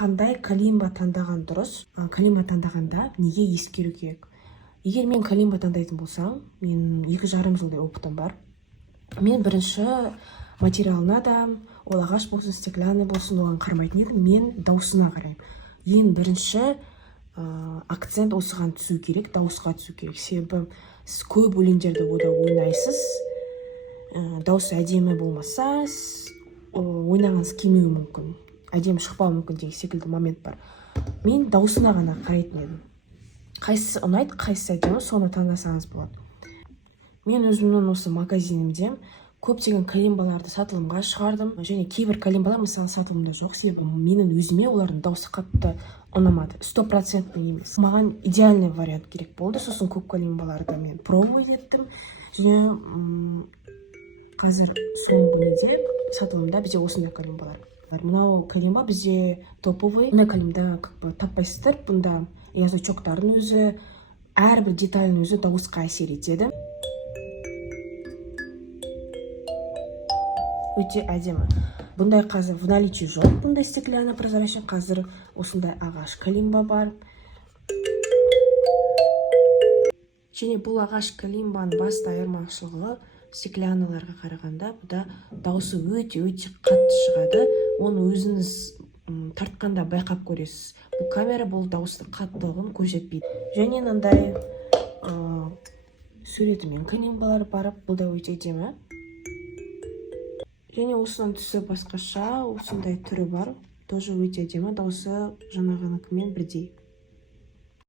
қандай калимба таңдаған дұрыс? Калимба таңдағанда неге ескеру керек? Егер мен калимба таңдайтын болсам, мен 2,5 жылдай опытым бар. Мен бірінші материалына да, ол ағаш болсын, стеклянный болсын, оған қармайтын едім, мен даусына қараймын. Ең бірінші акцент осыған түсу керек, дауысқа түсу керек. Себебі сіз көп өлеңдерді ойнайсыз, дауысы әдемі болмаса, ойнағыңыз келмеуі мүмкін, әдемі шықпауы мүмкін деген секілді момент бар. Мен даусына ғана қарайтын едім. Қайсысы ұнайды, қайсысы әдемі, соны таңдасаңыз болады. Мен өзімнің осы магазинімде көптеген калимбаларды сатылымға шығардым, және кейбір калимбалар мысалы сатылымда жоқ, себебі менің өзіме олардың дауысы қатты ұнамады, 100% емес. Маған идеальный вариант керек болды. Сосын көп калимбаларды мен пробовать еттім, және қазір соңғы неде сатылымда бізде осындай калимбалар бар. Мынау калимба бізде топовый. Мына калимда таппайсыздар, бұнда язычоктардың өзі, әрбір деталінің өзі дауысқа әсер етеді. Өте әдемі. Бұндай қазір в наличии жоқ, бұндай стеклянный прозрачный, қазір осындай ағаш калимба бар. Және бұл ағаш калимбаның басты айырмашылығы стеклянныйларға қарағанда, бұда дауысы өте қатты шығады. Оны өзіңіз тартқанда байқап көресіз. Бұл камера бұл дауысты қаттылығын көрсетпейді. Және мынандай суретімен калимбалар барып, бұл да өте әдемі. Және осының түсі басқаша, осындай түрі бар. Тоже өте әдемі, дауысы жаңағыныкімен бірдей.